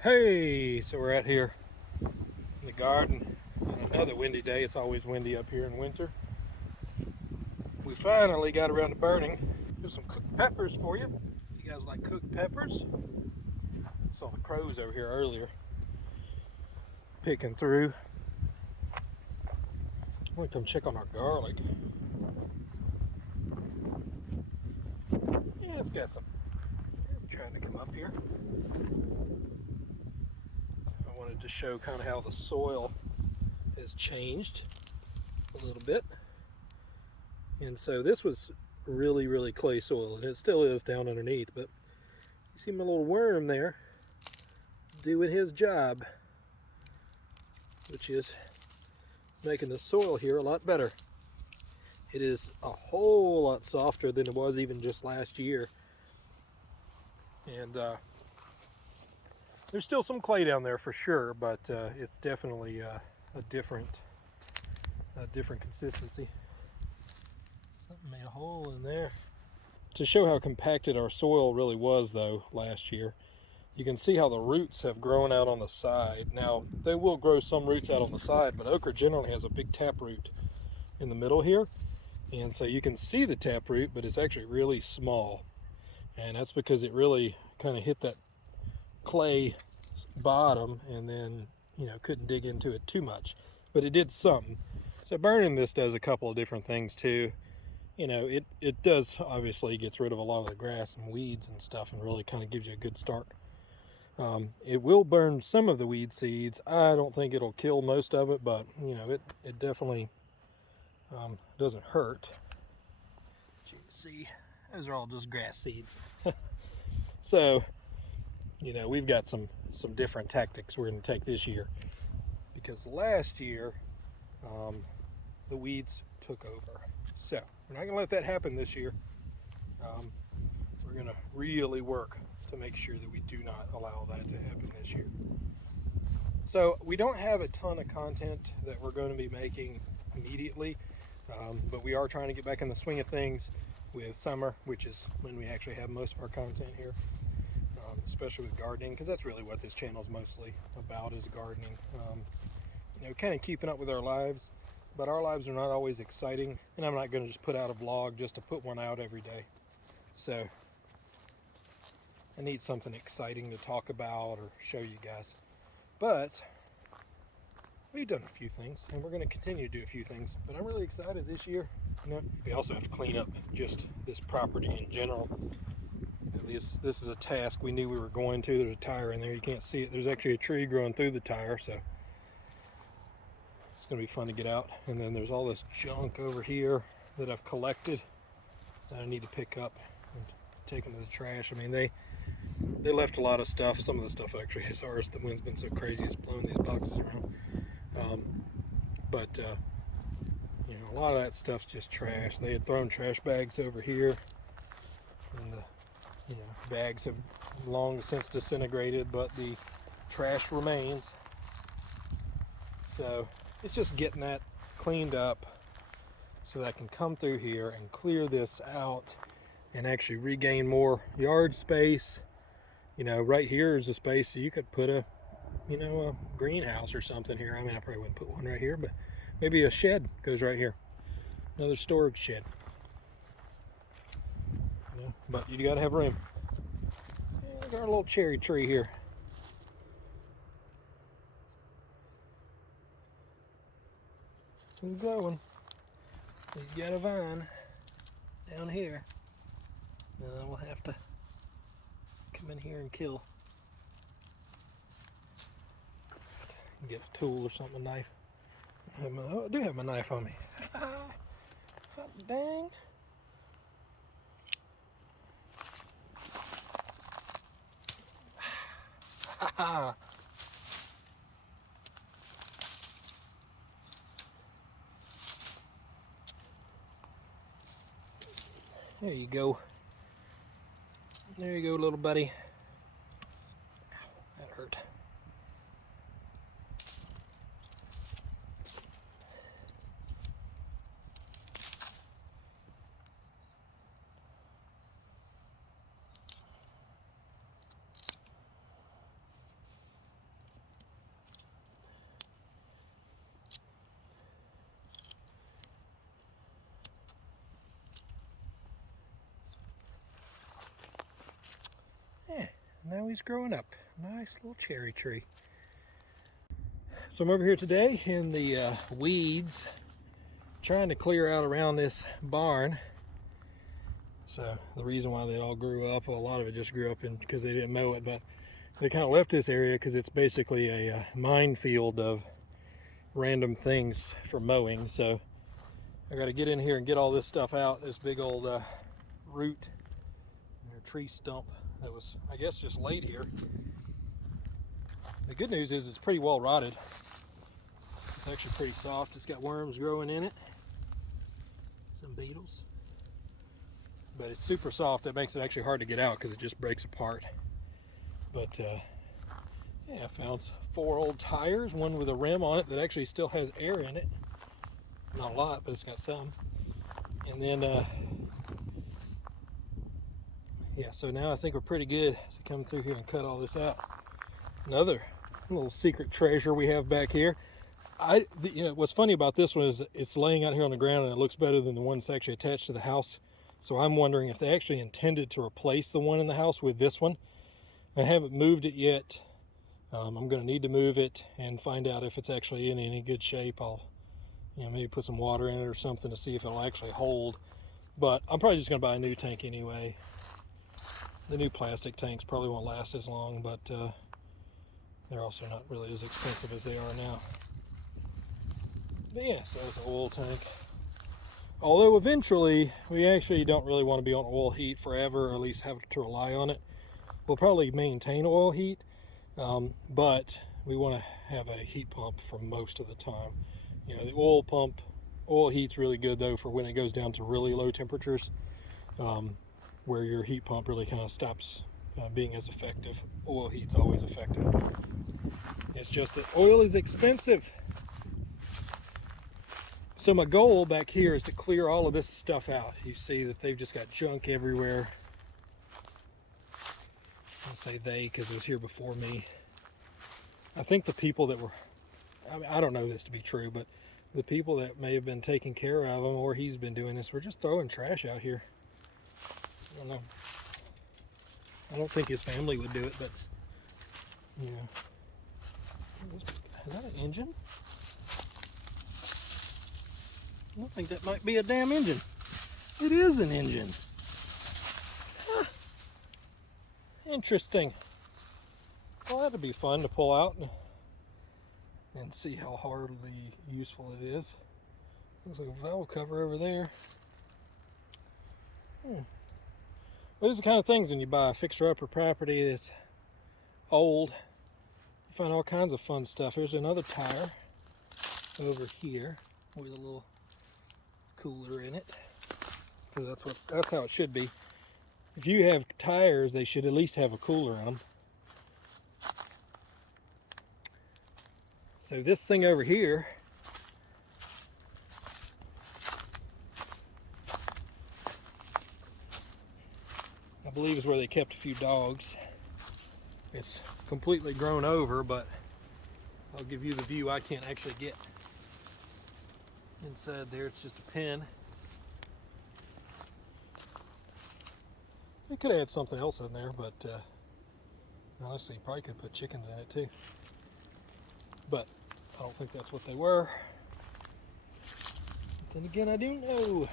Hey, so we're out here in the garden on another windy day. It's always windy up here in winter. We finally got around to burning. Here's some cooked peppers for you. You guys like cooked peppers? I saw the crows over here earlier picking through. I'm gonna come check on our garlic. Yeah, it's got some. It's trying to come up here. I wanted to show kind of how the soil has changed a little bit. And so this was really clay soil, and it still is down underneath, but you see my little worm there doing his job, which is making the soil here a lot better. It is a whole lot softer than it was even just last year. And there's still some clay down there for sure, but it's definitely a different consistency. Something made a hole in there. To show how compacted our soil really was though last year, you can see how the roots have grown out on the side. Now, they will grow some roots out on the side, but okra generally has a big taproot in the middle here. And so you can see the taproot, but it's actually really small. And that's because it really kind of hit that clay bottom and then, couldn't dig into it too much. But it did something. So burning this does a couple of different things too. It does obviously gets rid of a lot of the grass and weeds and stuff and really kind of gives you a good start. It will burn some of the weed seeds. I don't think it'll kill most of it, but it definitely doesn't hurt. As you can see, those are all just grass seeds. So, we've got some different tactics we're going to take this year, because last year the weeds took over. So we're not going to let that happen this year. We're going to really work to make sure that we do not allow that to happen this year. So we don't have a ton of content that we're going to be making immediately, but we are trying to get back in the swing of things with summer, which is when we actually have most of our content here, especially with gardening, because that's really what this channel is mostly about, is gardening. Kind of keeping up with our lives, but our lives are not always exciting, and I'm not going to just put out a vlog just to put one out every day. So I need something exciting to talk about or show you guys. But we've done a few things, and we're going to continue to do a few things, but I'm really excited this year. We also have to clean up just this property in general. This is a task we knew we were going to. There's a tire in there. You can't see it. There's actually a tree growing through the tire, so it's going to be fun to get out. And then there's all this junk over here that I've collected that I need to pick up and take into the trash. I mean, they left a lot of stuff. Some of the stuff actually is ours. The wind's been so crazy, it's blown these boxes around. But a lot of that stuff's just trash. They had thrown trash bags over here, and the bags have long since disintegrated, but the trash remains. So it's just getting that cleaned up so that I can come through here and clear this out and actually regain more yard space. Right here is a space so you could put a greenhouse or something here. I mean, I probably wouldn't put one right here, but maybe a shed goes right here. Another storage shed. But you gotta have room. And look at our little cherry tree here. It's glowing. He's got a vine down here. And we'll have to come in here and kill. Get a tool or something, a knife. I do have my knife on me. Hot dang. There you go. There you go, little buddy. Ow, that hurt. Now he's growing up. Nice little cherry tree. So I'm over here today in the weeds, trying to clear out around this barn. So the reason why they all grew up, well, a lot of it just grew up because they didn't mow it, but they kind of left this area because it's basically a minefield of random things for mowing. So I got to get in here and get all this stuff out. This big old root or tree stump that was, I guess, just laid here. The good news is it's pretty well rotted. It's actually pretty soft. It's got worms growing in it, some beetles, but it's super soft. That makes it actually hard to get out because it just breaks apart. But yeah, I found 4 old tires, one with a rim on it that actually still has air in it. Not a lot, but it's got some. And then yeah, so now I think we're pretty good to come through here and cut all this out. Another little secret treasure we have back here. You know, what's funny about this one is it's laying out here on the ground and it looks better than the one that's actually attached to the house. So I'm wondering if they actually intended to replace the one in the house with this one. I haven't moved it yet. I'm going to need to move it and find out if it's actually in any good shape. I'll, you know, maybe put some water in it or something to see if it'll actually hold. But I'm probably just going to buy a new tank anyway. The new plastic tanks probably won't last as long, but they're also not really as expensive as they are now. But yeah, so it's an oil tank. Although eventually we actually don't really want to be on oil heat forever, or at least have to rely on it. We'll probably maintain oil heat, but we want to have a heat pump for most of the time. You know, the oil heat's really good though for when it goes down to really low temperatures, where your heat pump really kind of stops being as effective. Oil heat's always effective. It's just that oil is expensive. So my goal back here is to clear all of this stuff out. You see that they've just got junk everywhere. I'll say they because it was here before me. I think the people that were, I don't know this to be true, but the people that may have been taking care of him, or he's been doing this, were just throwing trash out here. I don't know. I don't think his family would do it, but you know. Is that an engine? I think that might be a damn engine. It is an engine. Huh. Interesting. Well, that'd be fun to pull out and see how hardly useful it is. Looks like a valve cover over there. Well, these are the kind of things when you buy a fixer-upper property that's old. You find all kinds of fun stuff. Here's another tire over here with a little cooler in it, because that's how it should be. If you have tires, they should at least have a cooler in them. So this thing over here I believe is where they kept a few dogs. It's completely grown over, but I'll give you the view I can't actually get. Inside there, it's just a pen. We could add something else in there, but honestly, you probably could put chickens in it too. But I don't think that's what they were. But then again, I do know.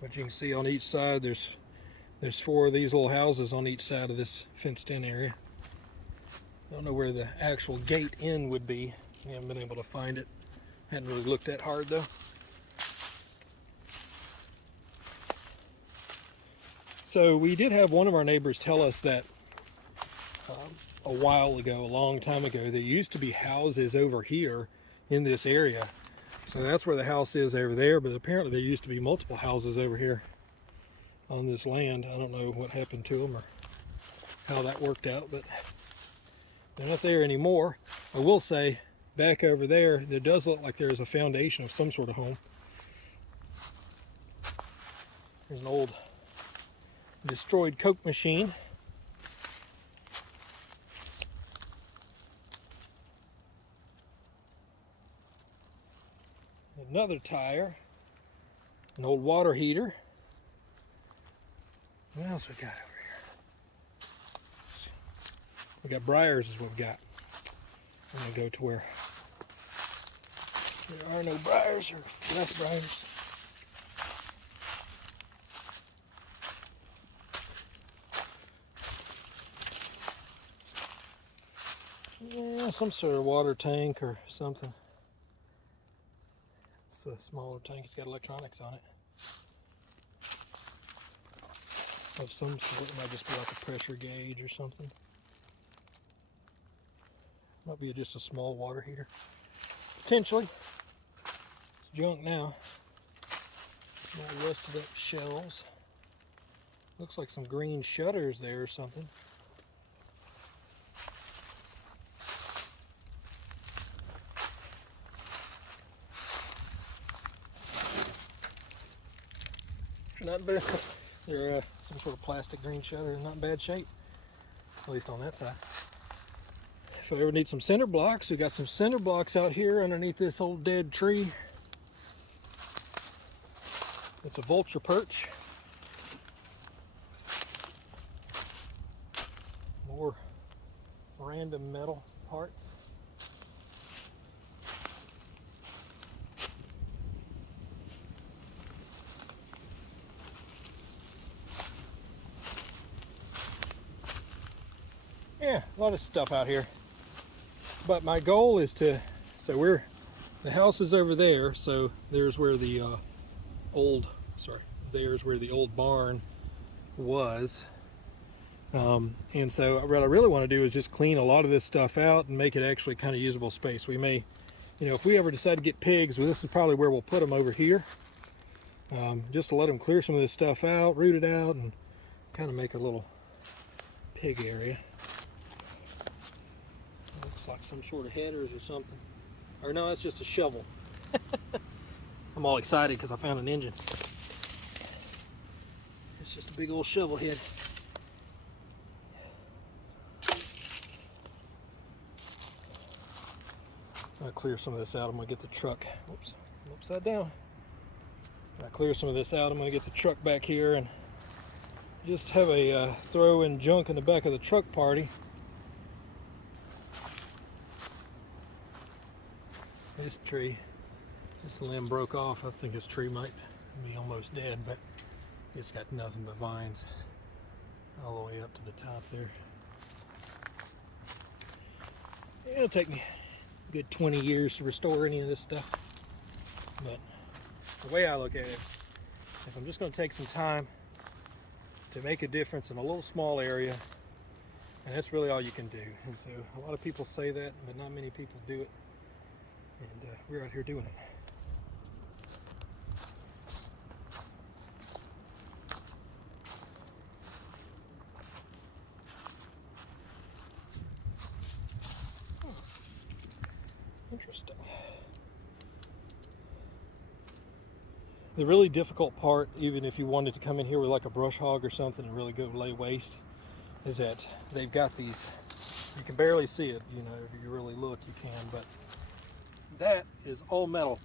But you can see on each side, there's 4 of these little houses on each side of this fenced-in area. I don't know where the actual gate in would be. I haven't been able to find it. Hadn't really looked that hard though. So we did have one of our neighbors tell us that a while ago, a long time ago, there used to be houses over here in this area. So that's where the house is over there, but apparently there used to be multiple houses over here on this land. I don't know what happened to them or how that worked out, but they're not there anymore. I will say, back over there, there does look like there's a foundation of some sort of home. There's an old destroyed Coke machine. Another tire. An old water heater. What else we got over here? We got briars is what we've got. I'm going to go to where there are no briars or less briars. Yeah, some sort of water tank or something. It's a smaller tank. It's got electronics on it. Of some sort. It might just be like a pressure gauge or something. Might be just a small water heater. Potentially. It's junk now. All rusted up shelves. Looks like some green shutters there or something. Not bad. They're some sort of plastic green shutter, not in bad shape, at least on that side. If I ever need some cinder blocks, we got some cinder blocks out here underneath this old dead tree. It's a vulture perch. More random metal parts. Yeah, a lot of stuff out here. But my goal is to, the house is over there, so there's where the there's where the old barn was. And so what I really want to do is just clean a lot of this stuff out and make it actually kind of usable space. We may, if we ever decide to get pigs, well, this is probably where we'll put them, over here. Just to let them clear some of this stuff out, root it out, and kind of make a little pig area. Looks like some sort of headers or something. Or no, that's just a shovel. I'm all excited because I found an engine. It's just a big old shovel head. I'll clear some of this out. I'm going to get the truck. Oops, I'm upside down. I'll clear some of this out. I'm going to get the truck back here and just have a throw in junk in the back of the truck party. This tree, this limb broke off. I think this tree might be almost dead, but it's got nothing but vines all the way up to the top there. It'll take me a good 20 years to restore any of this stuff, but the way I look at it, if I'm just going to take some time to make a difference in a little small area, and that's really all you can do. And so a lot of people say that, but not many people do it. And we're out here doing it. Interesting. The really difficult part, even if you wanted to come in here with like a brush hog or something and really go lay waste, is that they've got these, you can barely see it, if you really look you can, but that is all metal.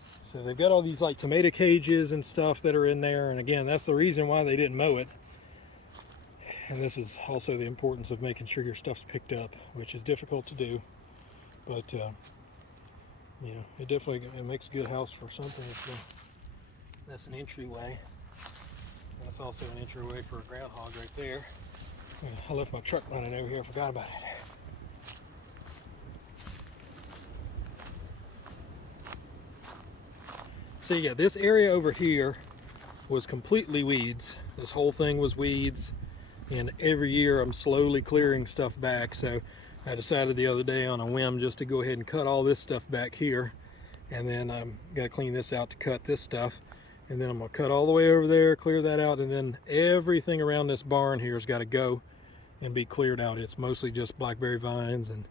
So they've got all these like tomato cages and stuff that are in there, and again, that's the reason why they didn't mow it. And this is also the importance of making sure your stuff's picked up, which is difficult to do, but it definitely makes a good house for something. That's an entryway. That's also an entryway for a groundhog right there. I left my truck running over here, I forgot about it. So yeah, this area over here was completely weeds. This whole thing was weeds, and every year I'm slowly clearing stuff back. So I decided the other day on a whim just to go ahead and cut all this stuff back here, and then I'm gonna clean this out to cut this stuff, and then I'm gonna cut all the way over there, clear that out, and then everything around this barn here has got to go and be cleared out. It's mostly just blackberry vines and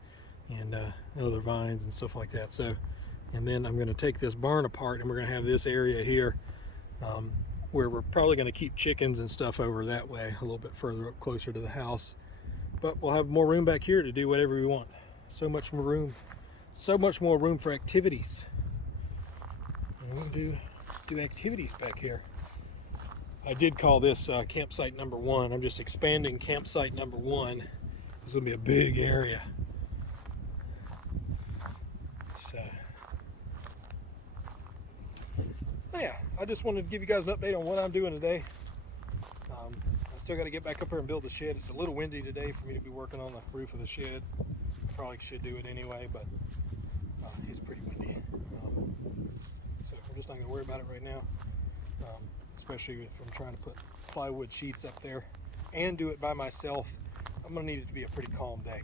other vines and stuff like that. So, and then I'm going to take this barn apart, and we're going to have this area here where we're probably going to keep chickens and stuff over that way, a little bit further up closer to the house. But we'll have more room back here to do whatever we want. So much more room for activities. And we'll do activities back here. I did call this campsite number 1. I'm just expanding campsite number 1 This will be a big area. So, yeah, I just wanted to give you guys an update on what I'm doing today. I still got to get back up here and build the shed. It's a little windy today for me to be working on the roof of the shed. Probably should do it anyway, but it's pretty windy. So we're just not going to worry about it right now, especially if I'm trying to put plywood sheets up there and do it by myself. I'm going to need it to be a pretty calm day.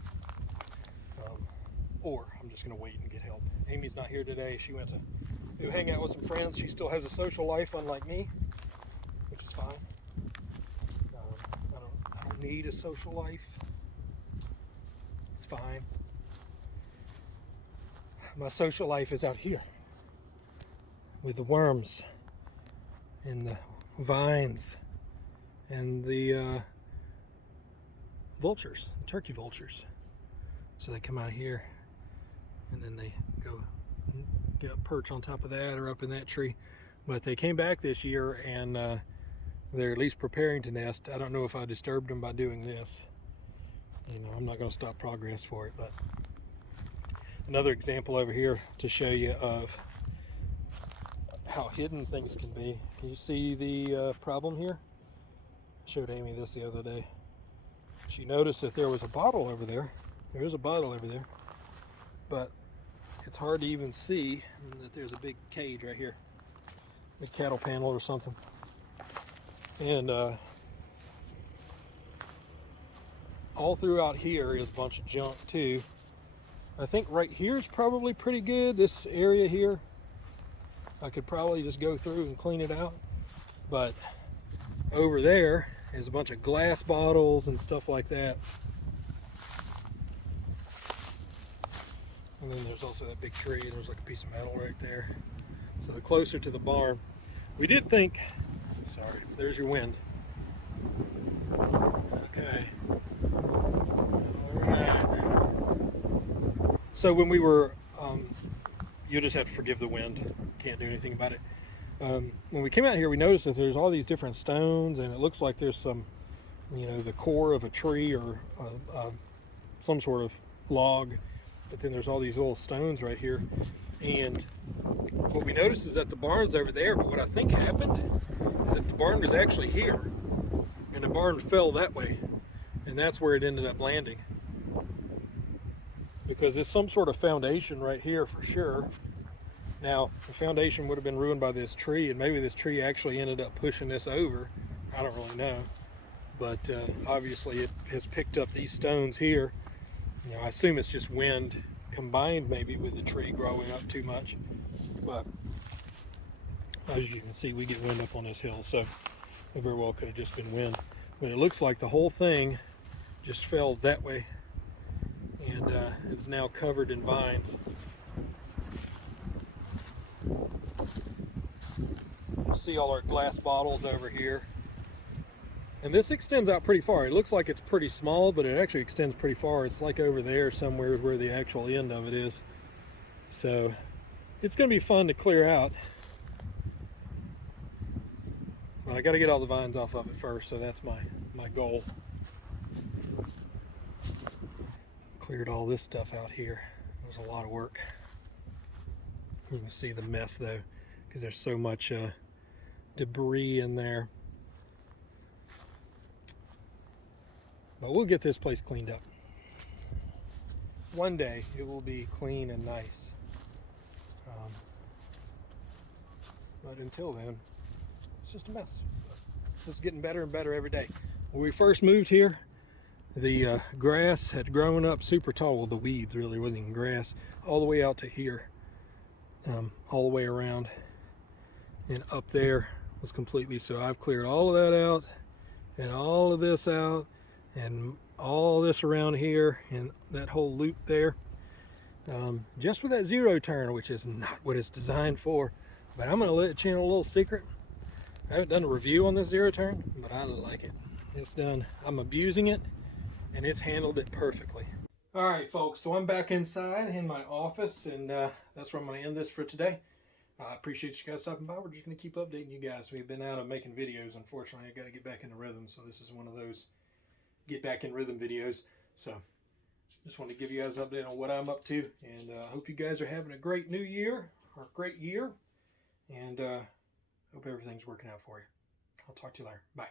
Or I'm just going to wait and get help. Amy's not here today. She went to go hang out with some friends. She still has a social life, unlike me, which is fine. I don't need a social life. It's fine. My social life is out here with the worms and the vines and the vultures, the turkey vultures. So they come out of here and then they go get a perch on top of that or up in that tree. But they came back this year and they're at least preparing to nest. I don't know if I disturbed them by doing this. You know, I'm not going to stop progress for it, but another example over here to show you of how hidden things can be. Can you see the problem here? I showed Amy this the other day. She noticed that there was a bottle over there. There's a bottle over there, but it's hard to even see that there's a big cage right here, a cattle panel or something. And all throughout here is a bunch of junk too. I think right here is probably pretty good. This area here, I could probably just go through and clean it out. But over there is a bunch of glass bottles and stuff like that. And then there's also that big tree. There's like a piece of metal right there. So the closer to the barn, we did think, sorry, there's your wind. Okay. All right. So when we were, you just have to forgive the wind. Can't do anything about it. When we came out here, we noticed that there's all these different stones, and it looks like there's some, you know, the core of a tree or some sort of log. But then there's all these little stones right here. And what we noticed is that the barn's over there, but what I think happened is that the barn was actually here. And the barn fell that way. And that's where it ended up landing. Because there's some sort of foundation right here for sure. Now, the foundation would have been ruined by this tree, and maybe this tree actually ended up pushing this over. I don't really know. But obviously it has picked up these stones here. You know, I assume it's just wind combined maybe with the tree growing up too much. But as you can see, we get wind up on this hill, so it very well could have just been wind. But it looks like the whole thing just fell that way, and it's now covered in vines. You see all our glass bottles over here. And this extends out pretty far. It looks like it's pretty small, but it actually extends pretty far. It's like over there somewhere where the actual end of it is. So it's going to be fun to clear out. But I got to get all the vines off of it first, so that's my goal. Cleared all this stuff out here. It was a lot of work. You can see the mess though, because there's so much debris in there. But we'll get this place cleaned up. One day it will be clean and nice. But until then, it's just a mess. It's getting better and better every day. When we first moved here, the grass had grown up super tall. Well, the weeds really wasn't even grass, all the way out to here, all the way around, and up there was completely. So I've cleared all of that out, and all of this out, and all this around here, and that whole loop there, just with that zero turn, which is not what it's designed for. But I'm going to let you in a little secret. I haven't done a review on this zero turn, but I like it. It's done. I'm abusing it, and it's handled it perfectly. All right, folks, so I'm back inside in my office, and that's where I'm going to end this for today. I appreciate you guys stopping by. We're just going to keep updating you guys. We've been out of making videos, unfortunately. I got to get back into rhythm, so this is one of those get back in rhythm videos. So Just wanted to give you guys an update on what I'm up to, and I hope you guys are having a great new year, or a great year, and hope everything's working out for you. I'll talk to you later. Bye.